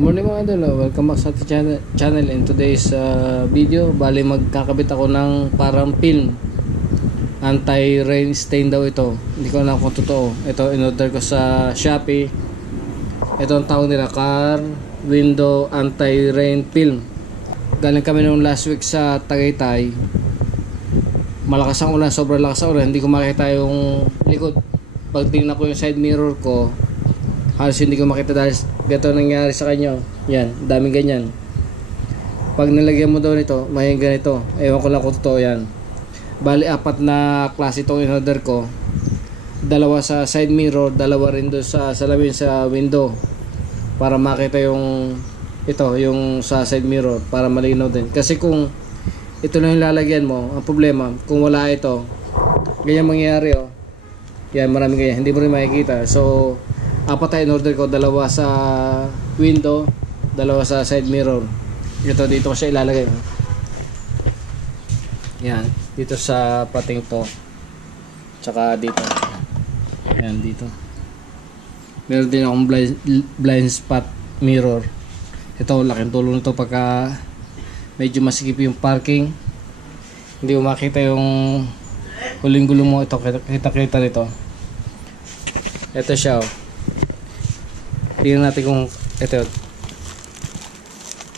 morning mga idol, welcome back sa ating channel. In today's video, bali magkakabit ako ng parang film, anti-rain stain daw ito. Hindi ko alam kung totoo. Ito in-order ko sa Shopee. Ito ang tawag nila, car window anti-rain film. Galing kami nung last week sa Tagaytay. Malakas ang ulan, sobrang lakas ang ulan, hindi ko makita yung likod. Pag tingnan ko yung side mirror ko, halos hindi ko makita dahil gato nangyari sa kanya. Yan, daming ganyan. Pag nilagyan mo daw nito, may ganito. Ewan ko lang kung totoo yan. Bali, 4 na klase itong in-order ko. 2 sa side mirror, 2 rin doon sa salamin sa window. Para makita yung ito, yung sa side mirror, para malinaw din. Kasi kung ito lang yung lalagyan mo, ang problema, kung wala ito, ganyan mangyayari oh. Yan, maraming ganyan, hindi mo rin makikita. So 4 tayo in-order ko, 2 sa window, 2 sa side mirror. Ito, dito ko siya ilalagay. Yan, dito sa pating to. Tsaka dito. Yan, dito. Meron din akong blind spot mirror. Ito, laking tulong nito pagka medyo masikip yung parking. Hindi mo makita yung huling gulong mo. Ito, kita nito. Ito siya oh. Tingnan natin kung ito.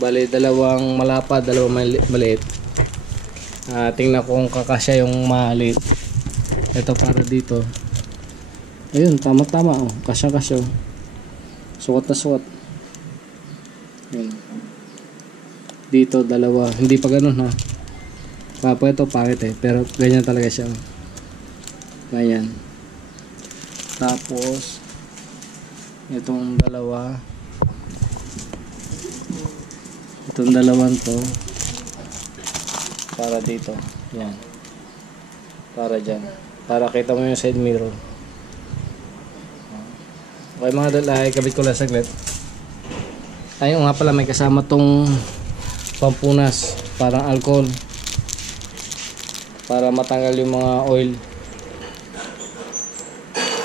Bali, 2 malapad, 2 maliit. Tingnan ko kung kakasya yung maliit. Ito para dito. Ayun, tama-tama oh. Kasya-kasya oh. Sukat na sukat. Ayun. Dito 2. Hindi pa ganun ha. Kapo ito pangit eh. Pero ganyan talaga siya. Ganyan. Tapos itong 2. Itong 2 to. Para dito. Yan. Para dyan. Para kita mo yung side mirror. Okay mga idol, kabit ko lang saglit. Ayun nga pala, may kasama tong pampunas. Parang alcohol. Para matanggal yung mga oil.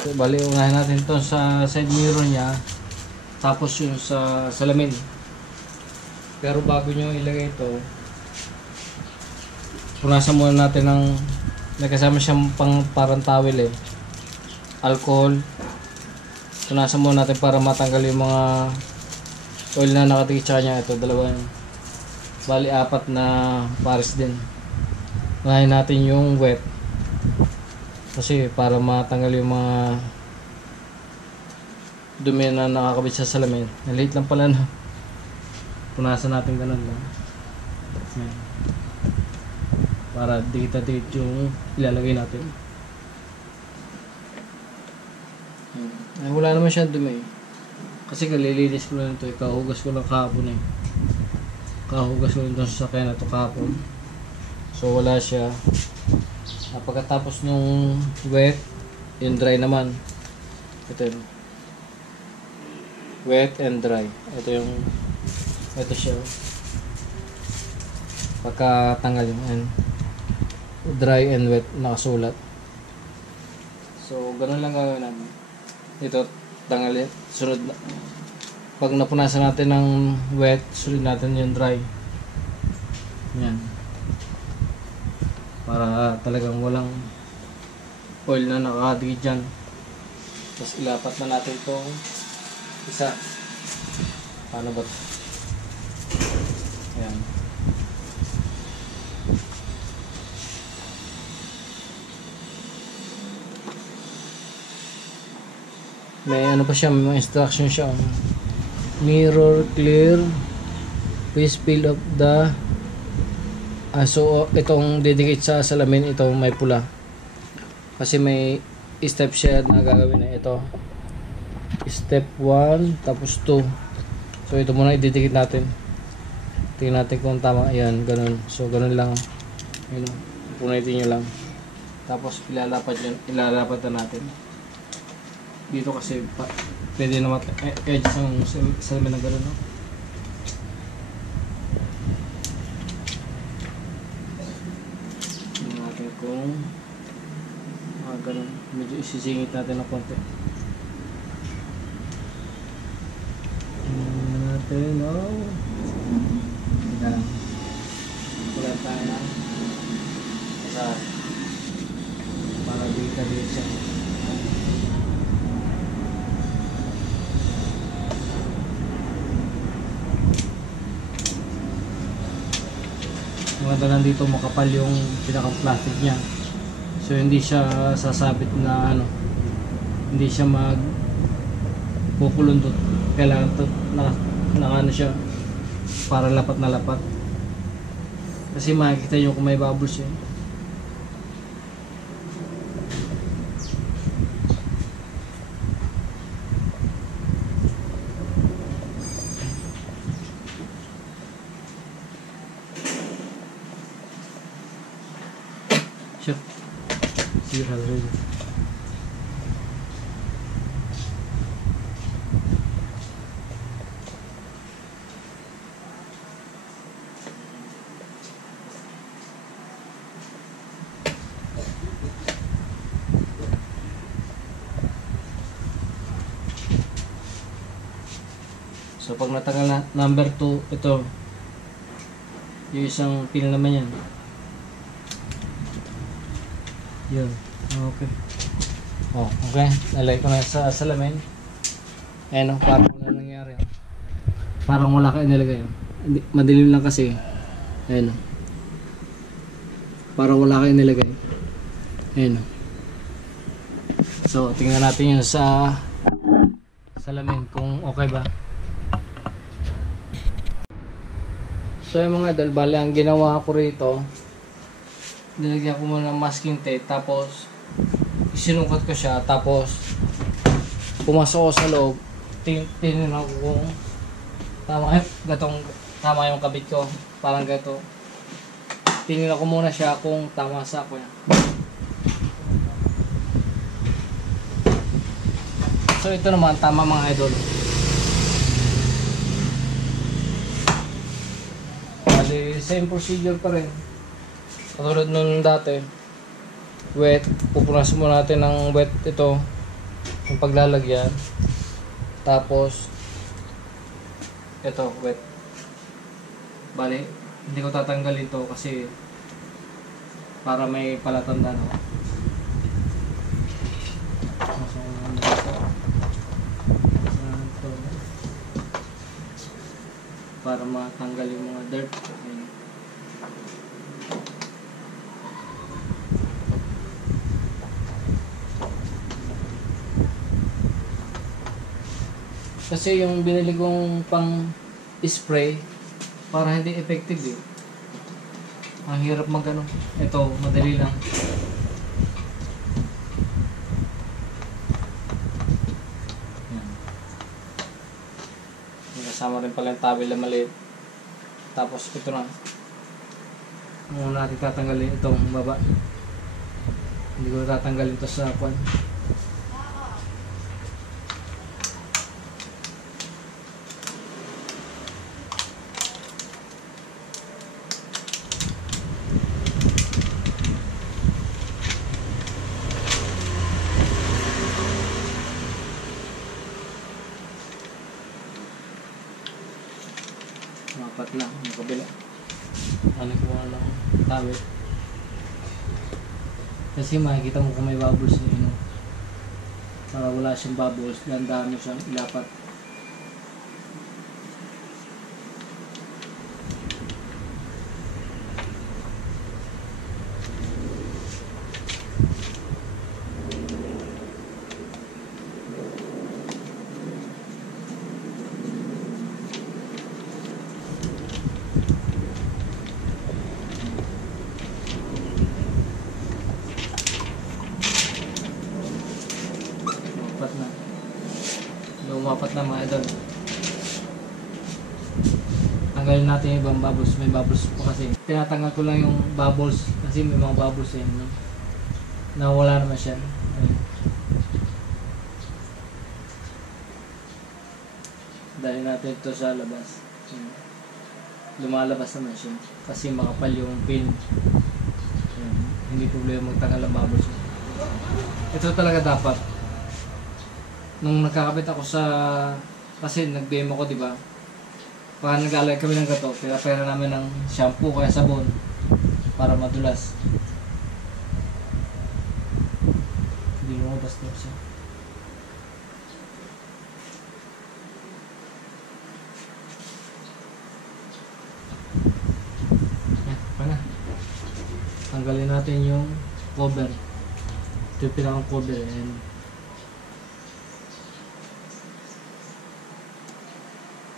So, bali, unahin natin ito sa side mirror niya. Tapos yung sa salamin. Pero bago nyo ilagay ito, punasan muna natin ng nagkasama siyang parang towel eh. Alcohol. Punasan muna natin para matanggal yung mga oil na nakatikit sa kanya. Ito, 2 yan. Bali, 4 na pares din. Unahin natin yung wet. Kasi para matanggal yung mga dumi na nakakabit sa salamin. Naliit lang pala na. Punasan natin ganun lang. Yan. Para dikit-dikit yung ilalagay natin. Ay, wala naman siya dumi. Kasi kalilinis ko lang ito. Kahugas ko lang kahapon eh. Kahugas ko lang ito sa sakyan na ito kahapon. So wala siya. Pagkatapos nung wet, yung dry naman. Ito yun. Wet and dry. Ito siya. Pagkatanggal yung dry and wet nakasulat. So ganun lang gawin namin. Ito, tanggalin. Sunod na. Pag napunasan natin ng wet, sunod natin yung dry. Yan. Para talagang walang oil na nakakadikit dyan. Tapos ilapat na natin itong isa. Paano ba ito? Ayan. May ano pa siya, may mga instruction siya. Mirror clear. Please peel off the so itong didikit sa salamin, ito may pula. Kasi may step siya na gagawin na ito. Step 1 tapos 2. So ito muna ididikit natin. Tingnan natin kung tama. Ayan, ganun. So ganun lang. Ayun, punitin nyo lang. Tapos ilalapat na natin. Dito kasi pwede naman edge ng salamin na ganun, no? Kung ganun, medyo isisingit natin ng konti. natin, oh. Yan. Kulang tayo na. Para dito siya. Maganda lang dito makapal yung pinakang plastic niya. So hindi siya sasabit na ano. Hindi siya magpukulundot. Kailangan to na ano siya para lapat na lapat. Kasi makikita nyo kung may bubbles eh. Sure. See you later. So pag natanggal na number 2, ito yung isang pin naman yan. Yun. Okay. Oh, okay. Nalagay ko na sa salamin. Ayan o, parang wala nangyari. Parang wala ka inilagay. Madilim lang kasi. Ayan o. Parang wala ka inilagay. Ayan o. So, tingnan natin yun sa salamin kung okay ba. So yung mga idol, bali ang ginawa ko rito, nilagyan ko muna ng masking tape, tapos isinukat ko siya, tapos pumasok ko sa loob, tinignan ko kung tama yung kabit ko, parang gato. Tinignan ko muna siya kung tama sa ako yan. So ito naman, tama mga idol. Same procedure pa rin. Katulad nung dati, wet, pupunasan mo natin ng wet ito, yung paglalagyan. Tapos, ito, wet. Bali, hindi ko tatanggalin ito kasi para may palatanda no. Para matanggal yung mga dirt. Kasi yung binili kong pang spray para hindi effective eh. Ang hirap magano. Ito, madali lang. Yan. Kasama rin pala yung tabel na maliit. Tapos ito na. Muna natin tatanggalin itong baba. Hindi ko tatanggalin ito sa kwan. Mapat na ang kabila. Ano ko lang tawid. Kasi makikita mo kung may bubbles na yun. Para wala siyang bubbles, ganda mo siyang ilapat. Umapat na mga idol. Tanggalin natin yung ibang bubbles. May bubbles pa kasi. Tinatanggal ko lang yung bubbles kasi may mga bubbles eh. No? Nawala naman siya. Ayun. Dahil natin ito sa labas. Ayun. Lumalabas naman siya. Kasi makapal yung pin. Ayun. Hindi problema magtanggal ang bubbles. Ito talaga dapat. Nung nagkakabit ako sa, kasi nag-demo ko, di ba? Pag naglalagay kami ng gato, pinapera namin ng shampoo kaya sabon para madulas. Hindi lumabas na siya. Yan, pana. Tanggalin natin yung cover. Ito yung pinakang cover. Ayan.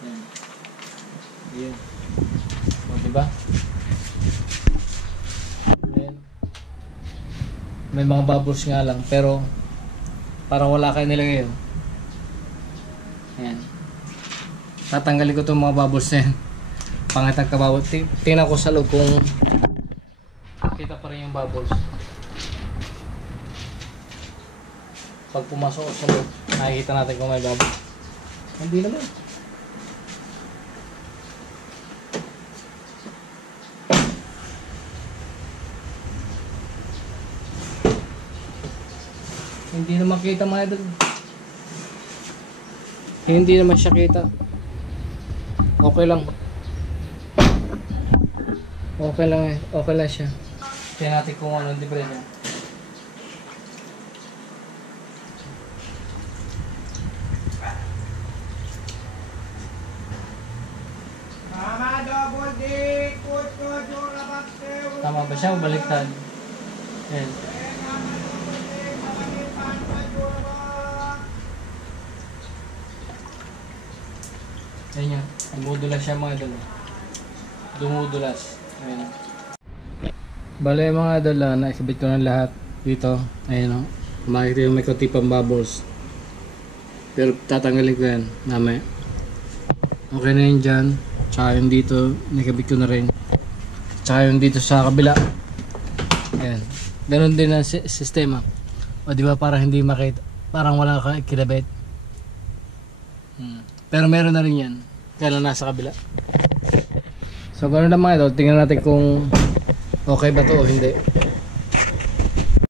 Ayan. Ayan. O, diba? Ayan. May mga bubbles nga lang, pero parang wala kayo nilagay yun. Ayan. Tatanggalin ko itong mga bubbles na yan. Pangit ang kababol. Tingnan ko sa loob kung kita pa rin yung bubbles. Pag pumasok ko sa loob, nakikita natin kung may bubbles. Hindi naman. Hindi naman kita mga idol. Hindi naman siya kita. Okay lang. Okay lang eh. Okay lang siya. Tingnan natin kung anong diferensya. Tama ba siya o baliktad? Ayan. Ayan yan. Dumudulas siya mga idol. Dumudulas. Ayan. Bale mga idol, naikabit ko ng lahat dito. Ayan o. Makikita yung may kunti pang bubbles. Pero tatanggalin ko yan mamaya. Okay na yun dyan. Tsaka yung dito, nakabit ko na rin. Tsaka yung dito sa kabila. Ayan. Ganon din ang sistema. O diba parang hindi makita. Parang wala ka kinabit. Pero meron na rin yan. Kaya lang nasa kabila. So ganoon lang mga idol. Tingnan natin kung okay ba to o hindi.